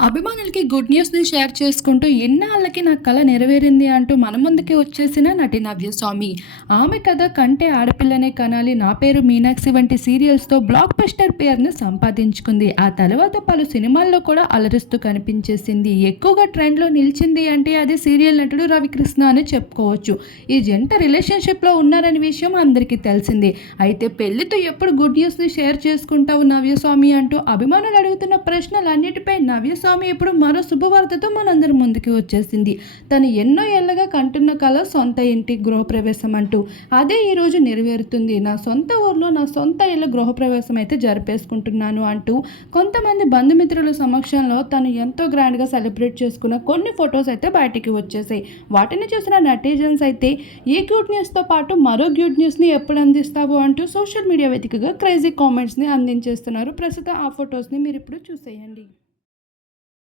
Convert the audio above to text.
అభిమానులకి గుడ్ న్యూస్ని షేర్ చేసుకుంటూ ఇన్నాళ్ళకి నా కళ నెరవేరింది అంటూ మన ముందుకి వచ్చేసిన నటి నవ్యస్వామి ఆమె కథ కంటే ఆడపిల్లనే కనాలి. నా పేరు మీనాక్షి వంటి సీరియల్స్తో బ్లాక్ బస్టర్ పేరును సంపాదించుకుంది. ఆ తర్వాత పలు సినిమాల్లో కూడా అలరిస్తూ కనిపించేసింది. ఎక్కువగా ట్రెండ్లో నిలిచింది అంటే అది సీరియల్ నటుడు రవికృష్ణ అని చెప్పుకోవచ్చు. ఈ జంట రిలేషన్షిప్లో ఉన్నారనే విషయం అందరికీ తెలిసింది. అయితే పెళ్ళితో ఎప్పుడు గుడ్ న్యూస్ని షేర్ చేసుకుంటావు నవ్యస్వామి అంటూ అభిమానులు అడుగుతున్న ప్రశ్నలన్నిటిపై నవ్యస్వామి ఇప్పుడు మరో శుభవార్తతో మనందరి ముందుకు వచ్చేసింది. తను ఎన్నో ఏళ్ళగా కంటున్న కళ సొంత ఇంటి గృహప్రవేశం అంటూ అదే ఈరోజు నెరవేరుతుంది. నా సొంత ఊర్లో నా సొంత ఇళ్ళ గృహప్రవేశం అయితే జరిపేసుకుంటున్నాను అంటూ కొంతమంది బంధుమిత్రుల సమక్షంలో తను ఎంతో గ్రాండ్గా సెలబ్రేట్ చేసుకున్న కొన్ని ఫొటోస్ అయితే బయటికి వచ్చేసాయి. వాటిని చూసిన నెటిజన్స్ అయితే ఈ గుడ్ న్యూస్తో పాటు మరో గుడ్ న్యూస్ని ఎప్పుడు అందిస్తావు? అంటూ సోషల్ మీడియా వేదికగా క్రేజీ కామెంట్స్ని అందించేస్తున్నారు. ప్రస్తుతం ఆ ఫొటోస్ని మీరు ఇప్పుడు చూసేయండి.